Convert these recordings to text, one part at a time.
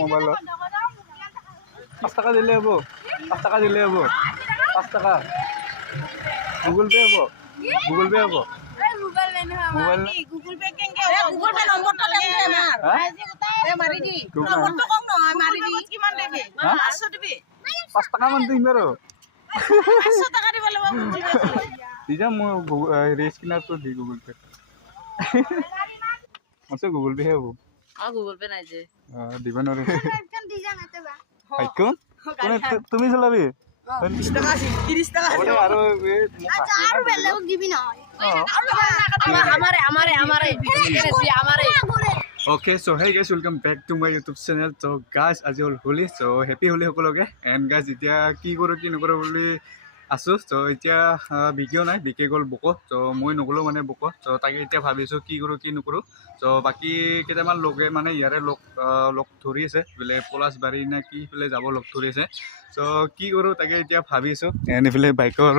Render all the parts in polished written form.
মোবাইলত 5 টাকা দিলে হ'ব 5 টাকা দিলে হ'ব 5 টাকা গুগল পে হ'ব গুগল পে হ'ব মোবাইল গুগল পে কেনকে গুগল পে নম্বৰটা দে আমাৰ এ মাৰি দি নম্বৰটো কম নহয় মাৰি দি কিমান দেবে 500 দিবি 5 টাকা মান দিম আৰু 500 টাকা দিব লাগিব গুগল পে দিজা মই ৰেস কিনাৰটো দি গুগল পে আছে গুগল পে হ'ব গুগল পে নাই যে দিবা নোৱাৰে এখন দি যা নাতে বা আইকন তুমি চলাবি 30 টাকা 30 টাকা আৰু আৰু বেলেগ দিবি নহয় আমারে Okay, so hey guys, welcome back to my YouTube channel. So guys, আজি হল হোলি, so happy হোলি সকলোকে. And guys, এতিয়া কি কৰো কি নকৰো বুলি আছো. So এতিয়া ভিডিও নাই, বিকে গল বকো. So মই নগলো মানে বকো. So তাকে এতিয়া ভাবিছো কি কৰো কি নকৰো. So বাকি কেইটামান লগে মানে ইয়াৰে লগ ধৰি আছে বোলে পলাশবাৰী না কি ফেলে যাব লগ ধৰি আছে. So কি কৰো তাকে এতিয়া ভাবিছো. এনে ফেলে বাইকৰ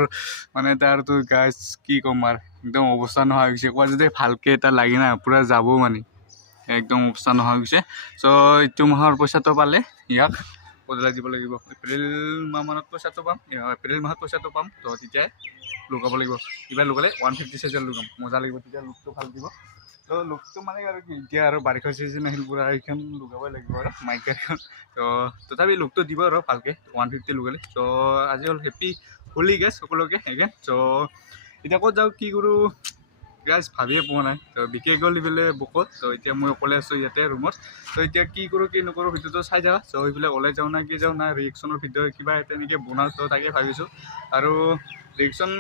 মানে তাৰ তো গাইস কি কম আৰ একদম অৱস্থা নহয় হৈছে কোৱা যদি ভালকে এটা লাগি না পুৰা যাব মানে একদম অৱস্থা নহয় হৈছে সো এইটো মাহৰ পইচাটো পালে ইয়াক পদলা দিব লাগিব এপ্ৰিল মাহ মানত পইচাটো পাম এপ্ৰিল মাহত পইচাটো পাম তো তেতিয়া লুকাব লাগিব ইবাৰ লুকালে 150 সাইজৰ লুকাম মজা লাগিব তেতিয়া লুকটো ভাল দিব তো লুকটো মানে আৰু কি এতিয়া আৰু বাৰিষা সিজন আহিল পুৰা এইখন লুকাবই লাগিব আৰু মাইকাৰখন তো তথাপি লুকটো দিব আৰু ভালকে 150 লুকালে তো আজি হল হেপী হোলি গাইস সকলোকে এগেন তো এতিয়া ক'ত যাওঁ কি কৰোঁ গাইজ ভাবিয়ে পোৱা নাই তো বিকে গ'ল ইফালে বুকত তো এতিয়া মই অকলে আছোঁ ইয়াতে ৰুমত তো এতিয়া কি কৰোঁ কি নকৰোঁ ভিডিঅ'টো চাই যাবা চ' এইফালে ওলাই যাওঁ না কি যাওঁ না ৰিয়েকশ্যনৰ ভিডিঅ' কিবা তেনেকৈ বনাওঁ তো তাকে ভাবিছোঁ আৰু ৰিয়েকশ্যন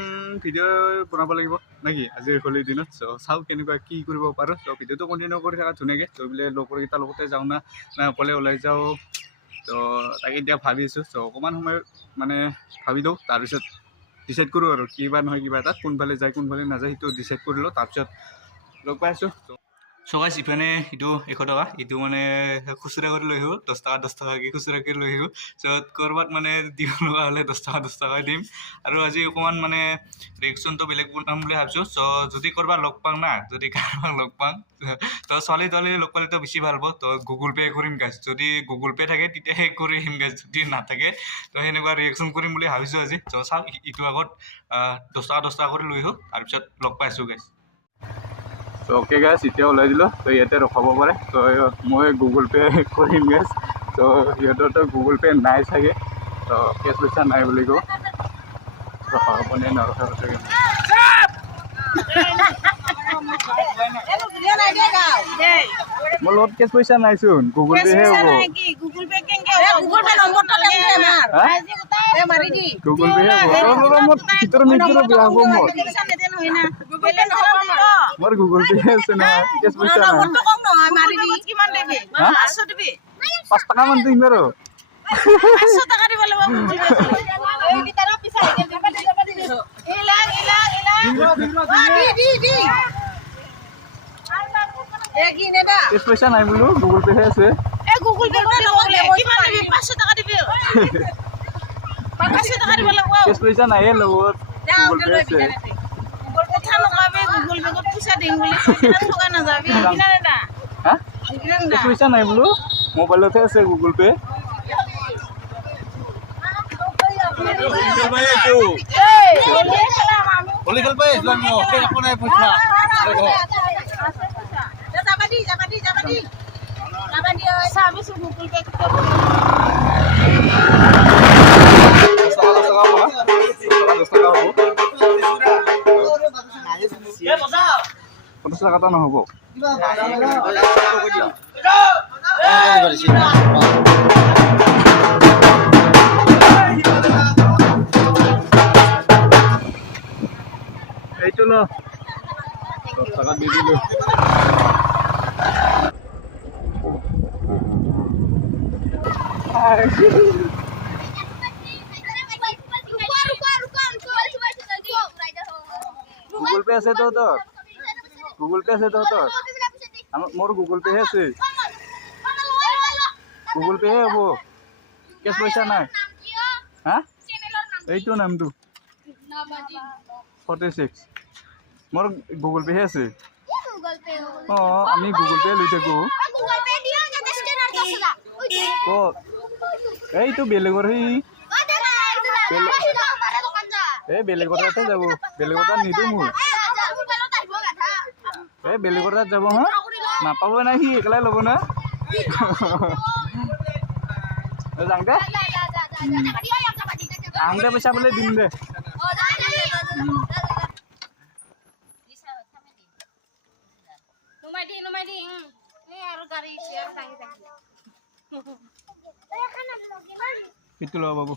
ভিডিঅ' বনাব লাগিব নেকি আজিৰ হোলীৰ দিনত চ' চাওঁ কেনেকুৱা কি কৰিব পাৰোঁ চ' ভিডিঅ'টো কণ্টিনিউ কৰি থকা ধুনীয়াকৈ তো এইফালে লগৰকেইটাৰ লগতে যাওঁ না অকলে ওলাই যাওঁ তো তাকে এতিয়া ভাবিছোঁ চ' অকণমান সময় মানে ভাবি দিওঁ তাৰপিছত ডিসাইড কৰোঁ আৰু কিবা নহয় কিবা এটা কোনফালে যায় কোনফালে নাযায় সেইটো ডিসাইড কৰি লওঁ তাৰপিছত লগ পাই আছোঁ চ' গাইছ ইফালে এইটো 100 টকা এইটো মানে খুচুৰা কৰি লৈ আহিব 10 টকাকৈ খুচুৰাকৈ লৈ আহিব চ' ক'ৰবাত মানে দিব লগা হ'লে 10 টকা দিম আৰু আজি অকণমান মানে ৰিয়েকশ্যনটো বেলেগ বনাম বুলি ভাবিছোঁ চ' যদি ক'ৰবাত লগ পাওঁ না যদি কাৰোবাক লগ পাওঁ তো ছোৱালী লগ পালেতো বেছি ভাল হ'ব তো গুগল পে' কৰিম গাইছ যদি গুগল পে' থাকে তেতিয়াহে কৰিম গাইছ যদি নাথাকে তো সেনেকুৱা ৰিয়েকশ্যন কৰিম বুলি ভাবিছোঁ আজি চ' চাওক ইটো আগত 10 টকা কৰি লৈ আহোঁ তাৰপিছত লগ পাইছোঁ গাইছ তো অ'কে গাইছ এতিয়া ওলাই দিলোঁ তো ইয়াতে ৰখাব পাৰে তো মই গুগল পে' কৰিম গাইছ তো সিহঁতৰতো গুগল পে' নাই চাগে তো কেছ পইচা নাই বুলি কওঁ ৰখাব মানে নৰখাব চাগে মোৰ লগত কেছ পইচা নাইচোন গুগল পে'হে হ'ব গুগল পে কেনকে গুগল পে নম্বৰটা দে আমাৰ এ মাৰি দি গুগল পে'হে হ'ব মোৰ ভিতৰৰ মিনিটৰ বিয়া হ'ব মোৰ গুগল পে' আছে না কেছ পইচা নাই নম্বৰটো কম নহয় মাৰি দি কিমান দেবে 500 দিবি 5 টাকা মান দিম আৰু 500 টাকা দিব লাগিব গুগল পে এই গিটাৰৰ পিছা ইলা দি এগি নেবা কেছ পইচা নাই বোলো গুগল পে'হে আছে এ গুগল পে নকলে কিমান দিবি 500 টাকা দিবি 500 টাকা দিব লাগিব কেছ পইচা নাই লগত গুগল পে' আছে কথা নকবি গুগল পে পইচা দিম বুলি কিনা ঠকা নাযাবি কিনা না হা কেছ পইচা নাই বোলো মোবাইলতে আছে Google pay' Boleh kalau baik, Islam yo. Aku naik pulsa. Zabadi. Sabi sa Google Pay ko. Pagkas kata na ho. এইটো লো টাকা দিয়ে দিলো গুগল পে আছে তো তোর গুগল পে আছে তো তোর মোর গুগল পে আছে গুগল পে হবো কেছ পয়সা নাই হ্যাঁ এইটো নামটো 46 মোর গুগল পে আছে আমি গুগল পে লৈ থাকো গুগল পে দিও যাতে স্ক্যানার কাছে যা ওই ক'ত এইটো বেলেগৰ সেই এই বেলেগৰ তাতে যাব বেলেগৰ তাত নিদিওঁ মোৰ এই বেলেগৰ তাত যাব হা নাপাব নাই সি একেলাই ল'ব না যাওঁ দে আহোঁতে পইচা পালে দিম দে itu loh babu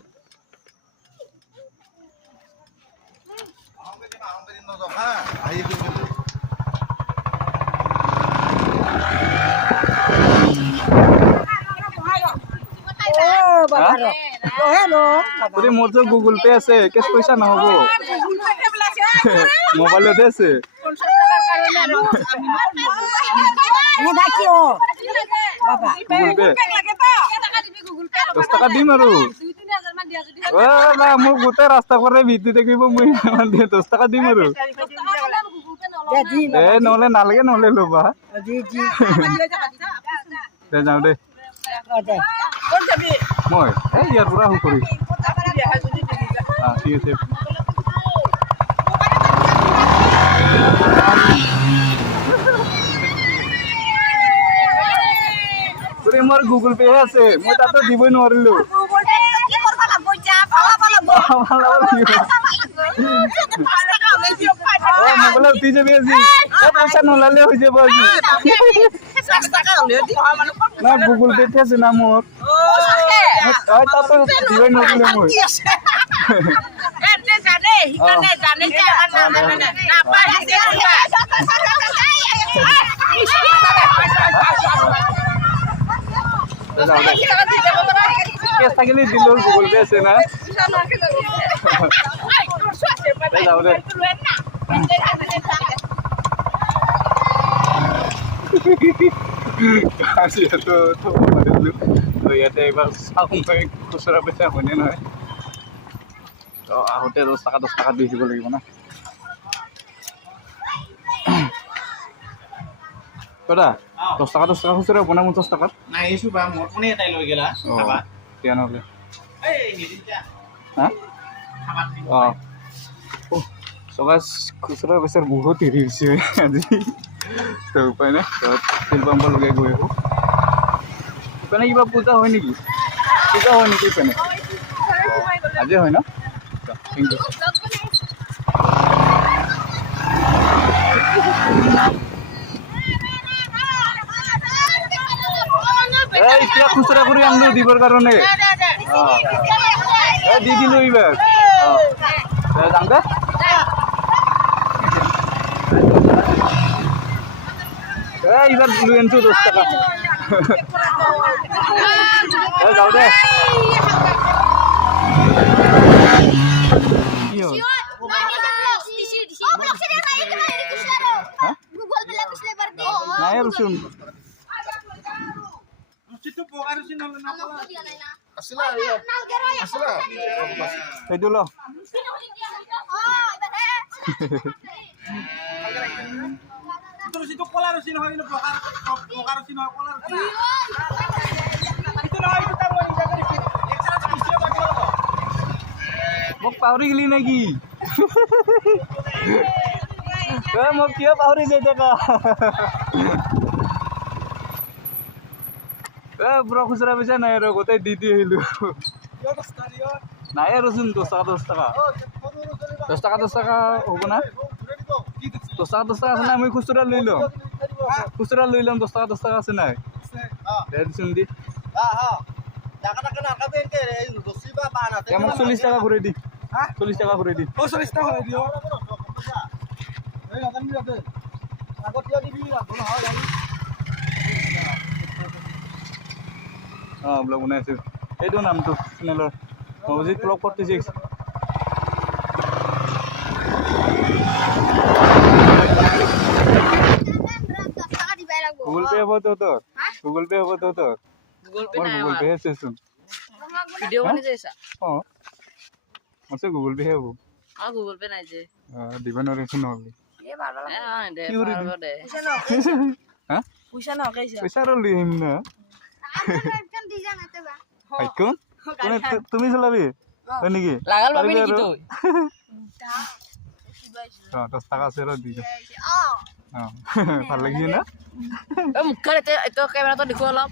Tadi motor Google Pay আছে কেছ পইচা নহব মোবাইলতে আছে টাকা দিম আৰু মোক গোটেই ৰাস্তা কৰে ভিত্তি থাকিব মই 10 টাকা দিম আৰু নহলে নালাগে নহলে ল'বা যাওঁ দে মই ইয়াৰ পৰা আহোঁ কৰি ঠিক আছে মোৰ গুগল পে আছে মই তাতে দিবই নোৱাৰিলো মোবাইল উঠি যাবি আজি পইচা নোলালে হৈ যাব আজি না গুগল পে আছে না মোৰ তাতে দিবই নোৱাৰিলো মই কেছ থাকিলে দিলো গুগল পে আছে না যাওঁ দে ইয়াতে এইবাৰ চাওঁ মই খুচুৰা পইচা হয়নে নহয় আহোঁতে 10 টাকা দি দিব লাগিব না দাদা 10 টাকা খুচুৰা হ'ব না 50 টাকাত নাহিছো বা মোৰ কোনে এটাই লৈ গেলা খাবা নহ'লে এই নিদিছা হা অঁ সবাই খুচুৰা পইচাৰ বহুত হেৰি হৈছে আজি তো উপায় নাই তেল পাম্প লগাই গৈ আহোঁ ইপানে কিবা পূজা হয় নেকি ইপানে আজি হয় ন থেংক ইউ এতিয়া খুচুৰা কৰি আনিলো দিবৰ কাৰণে দি দিলো এইবাৰ যাম দে এইবাৰ লৈ আনিছো 10 টাকা যাওঁ দে নাই আৰু চোন সেইটো ল মোক পাহৰি গেলি নেকি মোক কিয় পাহৰি যায় দেখা পুৰা খুচুৰা পইচা নাই আৰু গোটেই দি আহিলো নাই আৰু চোন 10 টাকা 10 টাকা হ'ব না 10 টাকা আছে না মই খুচুৰা লৈ ল'ম 10 টাকা আছে নাই দেচোন দি মোক 40 টাকা ঘূৰাই দি 40 টাকা ঘূৰাই দি 40 টাকা ঘূৰাই দিও ব্লগ বনাই আছো এইটো নামটো চেনেলৰ মজিদ ব্লগ 46 গুগল পে হ'ব তো তোৰ গুগল পে হ'ব তো তোৰ গুগল পে আছে চোন ভিডিও বনাই যাইছা আছে গুগল পে হ'ব গুগল পে নাই যে দিবা নোৱাৰিছো নহ'লে পইচা আৰু লৈ আহিম না বাইকখন কোনে তুমি চলাবি হয় নেকি লাগাল পাবি পাৰিবি নেকি আৰু? তুই 10 টাকা আছে ৰ দি ভাল লাগিছে না এই মুখখন এতিয়া কেমেৰাটো দেখো অলপ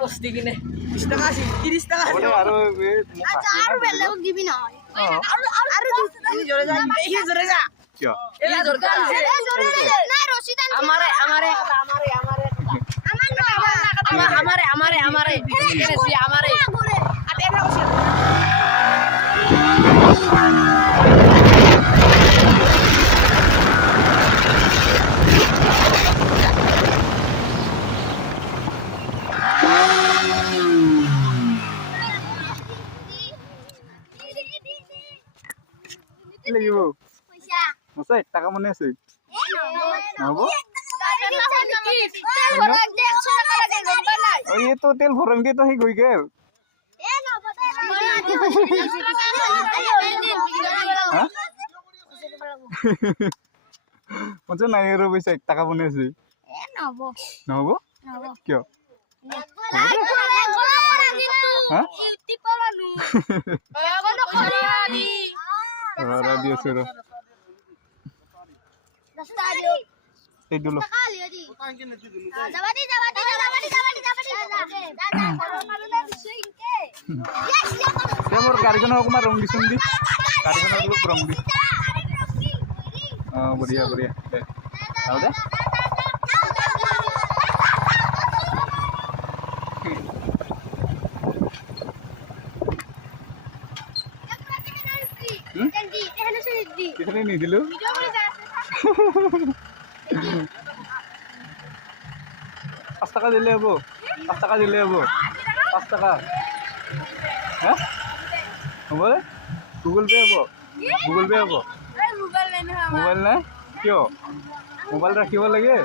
পোষ্ট দি কিনে 20 টকা আছিল 30 টকা হ'ব দে, আৰু এই মোক আৰু বেলেগক দিবি নহয় অ, আৰু জোৰে যা এই জোৰে যা কিয় এই দৰকাৰ আছে নাই ৰচিদ আন আমাৰে আমাৰ আতে না কৈছে কি লাগিব মচা 1 টাকা মনে আছে নহ'ব অ এই তো তেল ভৰাম দে তো সি গৈ গেল হা মচা নাই আৰু পইচা 1 টাকা মনে আছে নহ'ব কিয় হা ৰ দি আছো ৰ এই দিলো মোৰ গাড়ীখনৰ অকণমান ৰং দিচোন দি গাড়ীখনৰ অলপ ৰং দি বঢ়িয়া বঢ়িয়া দে আৰু দে কিখানে নিদিলো 5 টাকা দিলে হ'ব 5 টাকা দিলে হ'ব 5 টাকা হা হ'ব দে গুগল পে হ'ব মোবাইল নাই কিয় মোবাইল ৰাখিব লাগে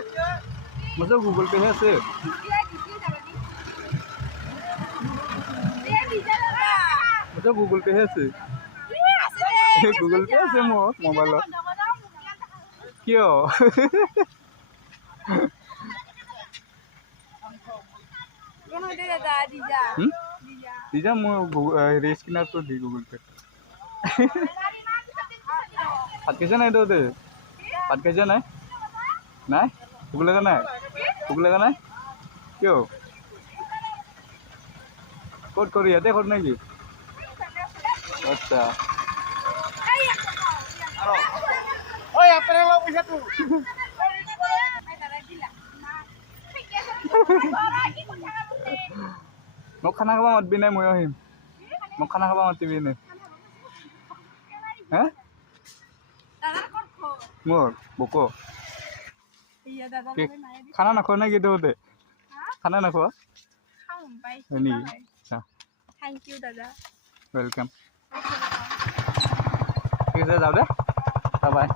মোৰ গুগল পেহে আছে মোৰ গুগল পেহে আছে গুগল পে আছে মোৰ মোবাইলত কিয় দিজা মোৰ ৰেচ কিনাৰটো দি গুগল পে ভাত খাইছা নাই তহঁতে ভাত খাইছা নাই নাই ভোক লগা নাই কিয় ক'ত কৰি ইয়াতে ক'ত নেকি আচ্ছা ঐ আপোনাৰ লগ পইচাটো মোক খানা খাব মাতবি নাই মই আহিম মোক খানা খাব মাতিবি নাই হে মোৰ বক খানা নাখোৱা নেকি তহঁতে খানা নাখোৱা হয় নেকি থ্যাংক ইউ দাদা ৱেলকাম ঠিক আছে যাওঁ দে বাই